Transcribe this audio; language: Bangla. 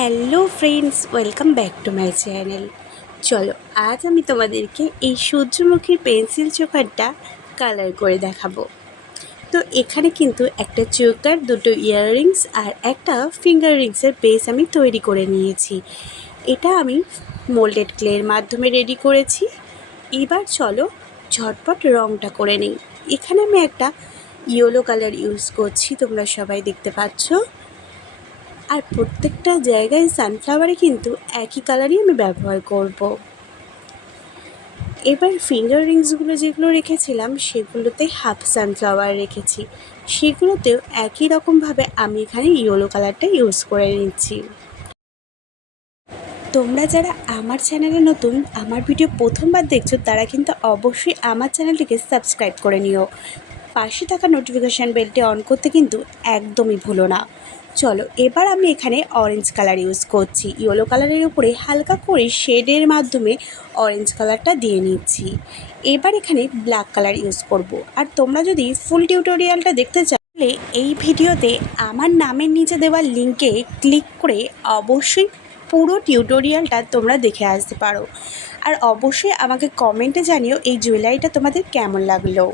Hello friends, welcome back to my channel. চলো, আজ আমি তোমাদেরকে এই সূর্যমুখীর পেন্সিল চোকারটা কালার করে দেখাবো। তো এখানে কিন্তু একটা চোকার, দুটো ইয়াররিংস আর একটা ফিঙ্গার রিংসের বেস আমি তৈরি করে নিয়েছি। এটা আমি মোল্ডেড ক্লের মাধ্যমে রেডি করেছি। এবার চলো ঝটপট রঙটা করে নিই। এখানে আমি একটা ইয়েলো কালার ইউজ করছি, তোমরা সবাই দেখতে পাচ্ছ। আর প্রত্যেকটা জায়গায় সানফ্লাওয়ারে কিন্তু একই কালারই আমি ব্যবহার করব। এবার ফিঙ্গার রিংসগুলো যেগুলো রেখেছিলাম সেগুলোতে হাফ সানফ্লাওয়ার রেখেছি, সেগুলোতেও একই রকমভাবে আমি এখানে ইয়েলো কালারটা ইউজ করে নিচ্ছি। তোমরা যারা আমার চ্যানেলে নতুন, আমার ভিডিও প্রথমবার দেখছো, তারা কিন্তু অবশ্যই আমার চ্যানেলটিকে সাবস্ক্রাইব করে নিও। পাশে থাকা নোটিফিকেশান বেলটি অন করতে কিন্তু একদমই ভুলো না। চলো, এবার আমি এখানে অরেঞ্জ কালার ইউজ করছি। ইয়েলো কালারের উপরে হালকা করে শেডের মাধ্যমে অরেঞ্জ কালারটা দিয়ে নিচ্ছি। এবার এখানে ব্ল্যাক কালার ইউজ করব। আর তোমরা যদি ফুল টিউটোরিয়ালটা দেখতে চাইলে এই ভিডিওতে আমার নামের নিচে দেওয়া লিঙ্কে ক্লিক করে অবশ্যই পুরো টিউটোরিয়ালটা তোমরা দেখে আসতে পারো। আর অবশ্যই আমাকে কমেন্টে জানিও এই জুয়েলারিটা তোমাদের কেমন লাগলো।